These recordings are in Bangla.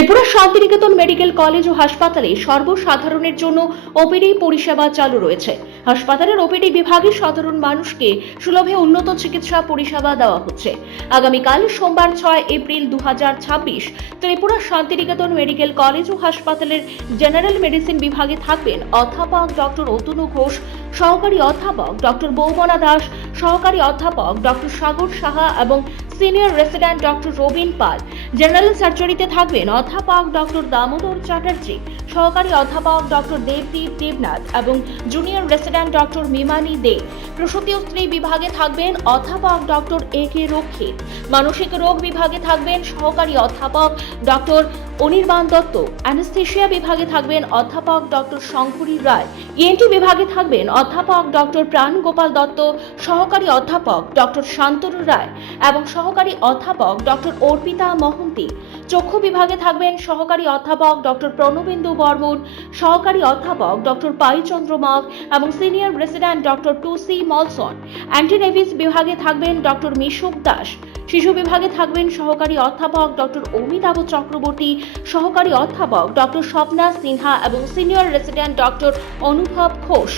ত্রিপুরা শান্তিনিকেতন মেডিকেল কলেজ ও হাসপাতালে সর্বসাধারণের জন্য ওপিডি পরিষেবা চালু রয়েছে। হাসপাতালের ওপিডি বিভাগে সাধারণ মানুষকে সুলভে উন্নত চিকিৎসা পরিষেবা দেওয়া হচ্ছে। আগামীকাল সোমবার 6 April 2026 Tripura Shantiniketan medical college ও হাসপাতালের জেনারেল মেডিসিন বিভাগে থাকবেন অধ্যাপক ডক্টর অতনু ঘোষ, সহকারী অধ্যাপক ডক্টর বৌমনা দাস, সহকারী অধ্যাপক ডক্টর সাগর সাহা এবং সিনিয়র রেসিডেন্ট ডক্টর রবিন পাল। জেনারেল সার্জারিতে থাকবেন অধ্যাপক ডক্টর দামোদর চ্যাটার্জি, সহকারী অধ্যাপক ডক্টর দেবদীপ দেবনাথ এবং জুনিয়র রেসিডেন্ট ডক্টর মিমানি দে। প্রসূতি ও স্ত্রী বিভাগে থাকবেন অধ্যাপক ডক্টর এ কে রক্ষিত। মানসিক রোগ বিভাগে থাকবেন সহকারী অধ্যাপক ডক্টর অনির্বাণ দত্ত। অ্যানেস্থেশিয়া বিভাগে থাকবেন অধ্যাপক ডক্টর শঙ্করী রায়। ইএনটি বিভাগে থাকবেন অধ্যাপক ডক্টর প্রাণ গোপাল দত্ত, সহকারী অধ্যাপক ডক্টর শান্তনু রায় এবং সহকারী অধ্যাপক ডক্টর অর্পিতা মহন্তি। চক্ষু বিভাগে থাকবেন সহকারী অধ্যাপক ডক্টর প্রণবেন্দু বর্মন, সহকারী অধ্যাপক ডক্টর পাইচন্দ্র মাঘ এবং সিনিয়র রেসিডেন্ট ডক্টর টুসি মলসন। অ্যান্টিনেভিস বিভাগে থাকবেন ডক্টর মিশুক দাস। শিশু বিভাগে থাকবেন সহকারী অধ্যাপক ডক্টর অমিতাভ চক্রবর্তী, সহকারী অধ্যাপক ডক্টর স্বপ্না সিনহা এবং সিনিয়র রেসিডেন্ট ডক্টর অনুভব ঘোষ।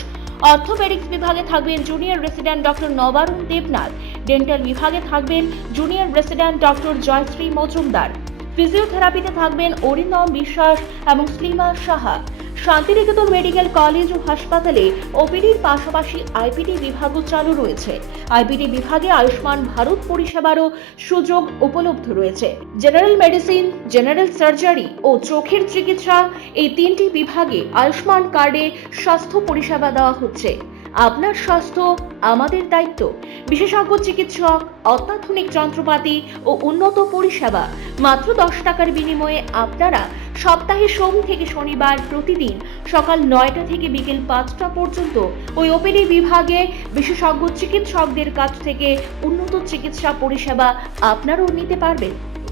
অর্থোপেডিক্স বিভাগে থাকবেন junior resident doctor Nabarun Debnath. Dental বিভাগে থাকবেন junior resident doctor Joyshree Majumdar. ফিজিওথেরাপিতে থাকবেন অরিন্দম বিশ্বাস এবং স্লিমা সাহা। শান্তিনিকেতন মেডিকেল কলেজ ও হাসপাতালে ওপিডির পাশাপাশি আইপিডি বিভাগও চালু রয়েছে। আইপিডি বিভাগে আয়ুষ্মান ভারত পরিষেবারও সুযোগ উপলব্ধ রয়েছে। জেনারেল মেডিসিন, জেনারেল সার্জারি ও চোখের চিকিৎসা, এই তিনটি বিভাগে আয়ুষ্মান কার্ডে স্বাস্থ্য পরিষেবা দেওয়া হচ্ছে। আপনার স্বাস্থ্য আমাদের দায়িত্ব। বিশেষজ্ঞ চিকিৎসক, অত্যাধুনিক যন্ত্রপাতি ও উন্নত পরিষেবা। মাত্র 10 টাকার বিনিময়ে আপনারা সপ্তাহে সোম থেকে শনিবার প্রতিদিন সকাল 9টা থেকে বিকেল 5টা পর্যন্ত ওই ওপিডি বিভাগে বিশেষজ্ঞ চিকিৎসকদের কাছ থেকে উন্নত চিকিৎসা পরিষেবা আপনারাও নিতে পারবেন।